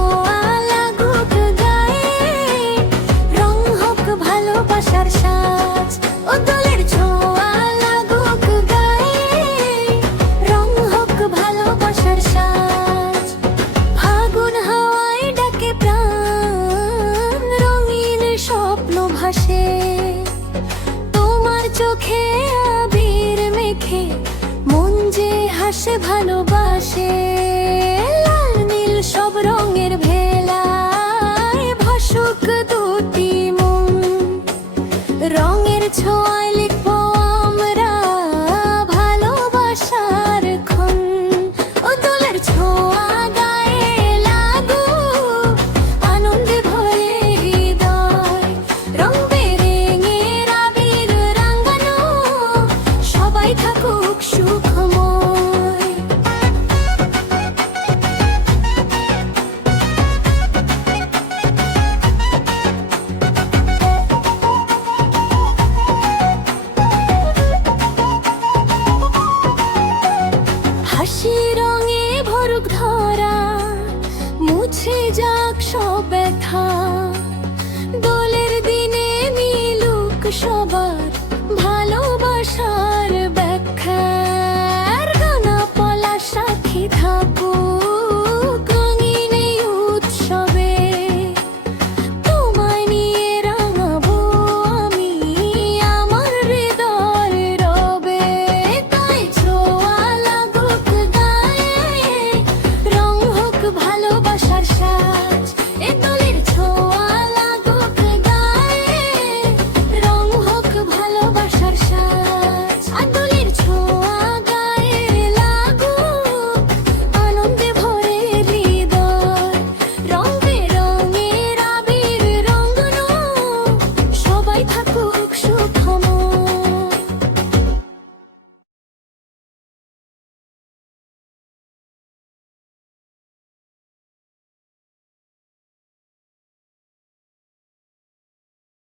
ছোঁয়া লাগুক গায়ে, রং হোক ভালোবাসার সাজ। ও দোলের ছোঁয়া লাগুক গায়ে, রং হোক ভালোবাসার সাজ। ফাগুন হাওয়ায় ডাকে প্রাণ, রঙিন স্বপ্ন ভাসে। তোমার চোখে আবির মেখে মন যে হাসে ভালোবাসে। লাল নীল সব রঙের ভেলায় ভাসুক দুটি মন, রঙের ছোঁয়ায় লিখবো আমরা ভালোবাসার ক্ষণ। ও দোলের ছোঁয়া গায়ে লাগুক, আনন্দে ভরে হৃদয়। রং বেরঙের আবির রাঙানো, সবাই থাকুক সুখময়। হাসি রঙে ভরুক ধরা, মুছে যাক সব ব্যথা। দোলের দিনে মিলুক সবার ভালোবাসার ব্যাখ্যা। গানা পলা সাক্ষী থাকুক রঙিন এই উৎসবে। তোমায় নিয়ে রাঙাবো আমি আমার হৃদয় রবে। তাই ছোঁয়া লাগুক গায়ে, রং হোক ভালোবাসার সাজ। এ